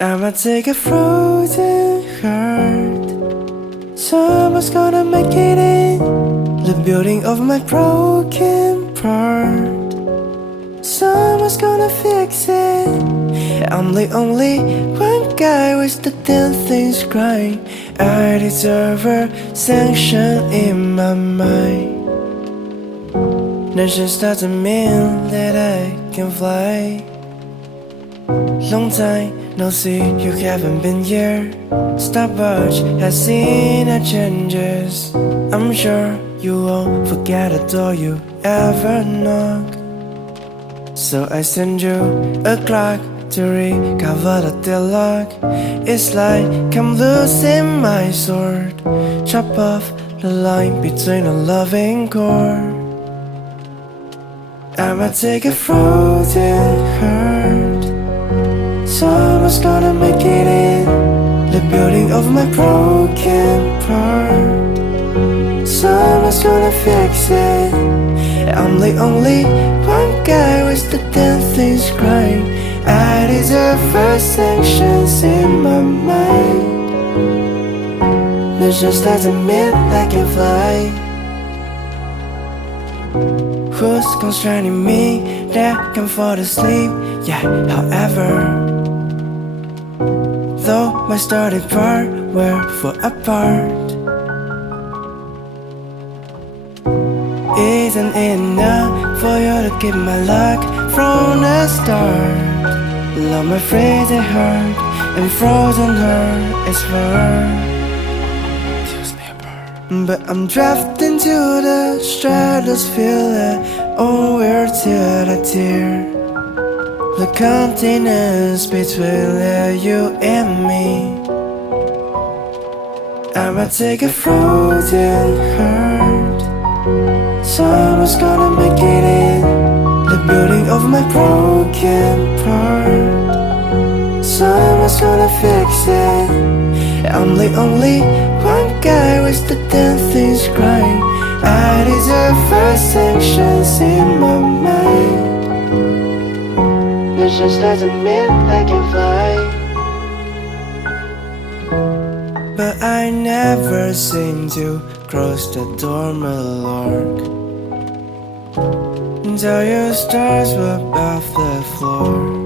I'ma take a frozen heart. Someone's gonna make it in the building of my broken part. Someone's gonna fix it. I'm the only one guy with the damn things crying. I deserve a sanction in my mind. That just doesn't mean that I can fly. Long time no see, you haven't been here. Stopwatch has seen the changes. I'm sure you won't forget the door you ever knock. So I send you a clock to recover the deadlock. It's like I'm losing my sword. Chop off the line between a loving chord. I'ma take a frozen heart. Someone's gonna make it in the building of my broken part. Someone's gonna fix it. I'm the only one guy with the damn things crying. I deserve first sanctions in my mind. That just doesn't mean I can fly. Who's constraining me that can fall asleep? Yeah, however, though my starting part we're far apart, isn't enough for you to keep my luck from the start. Love my freezing heart and frozen heart is far. But I'm drifting to the stratosphere. Oh, we're tear to tear. The continents between you and me. I'ma take a frozen heart. Someone's gonna make it in the building of my broken part. Someone's gonna fix it. I'm the only one guy with the damn things crying. I deserve first sanctions in my mind. That just doesn't mean I can fly. But I never seem to cross the door, my lord, until your stars were above the floor.